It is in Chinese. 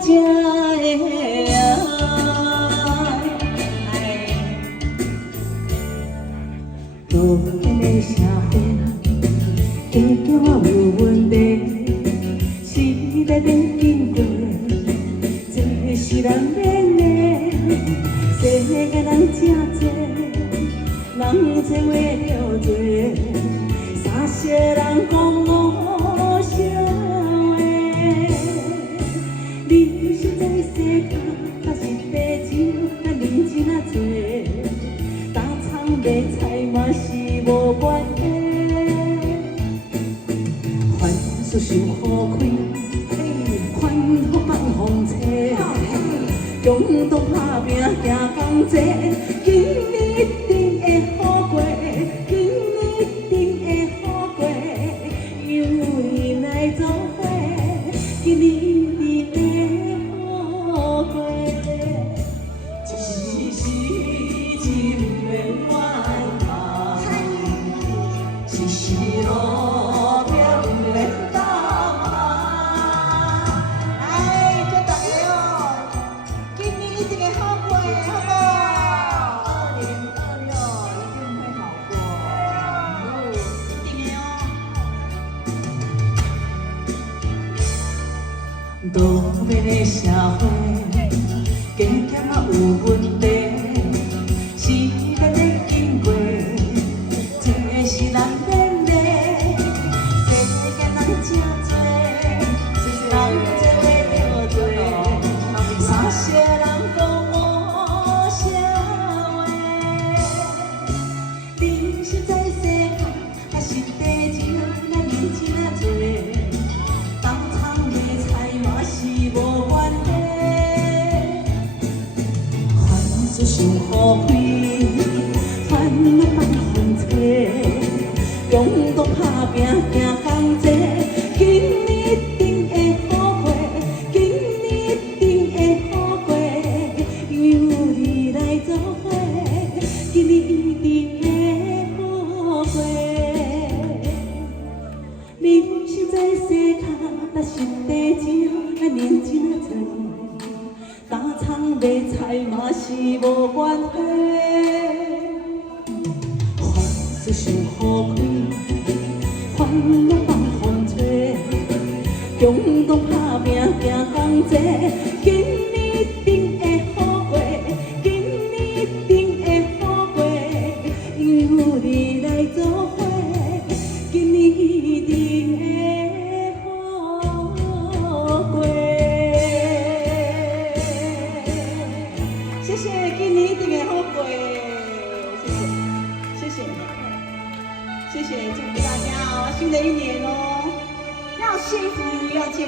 才会爱。多变的社会，家境有问题，时代变紧过，这是人免的。世间人真多，人多话着多，三世人讲无相话。你实在世间，若是地钱，咱认真啊做，打葱卖菜嘛是无关系。凡事想好开，款好放风吹，共同打拼行工作，今年一定会好过，今年一定会好过，因为来做伙，今年一定会好过。一时真免怨叹，一时路偏免担啊。哎，祝大家哦，今年一定会好过的，好不好？2026一定会好过，一定的哦。多变的社会，加减啊有问题，时间在经过，这是人免的。世间人真多，人多话着多，三世人讲无相话。你实在世间，若是地钱，咱认真啊做，打葱卖菜嘛是无关系。凡事想好开，烦恼放风吹，共同打拼行工作，今年一定会好过，今年一定会好过，因有你来做伙，今年一定会好过。你实在世间，若是地钱，咱认真啊做，打葱卖菜嘛是无关系。凡事想好开，烦恼放风吹，共同打拼行工作，今年一定会好过，今年一定会好过，因有你来做伙，今年一定会好过。谢谢，今年一定会好过。谢谢，谢谢，谢谢，祝福大家哦，新的一年哦，要幸福，要健康。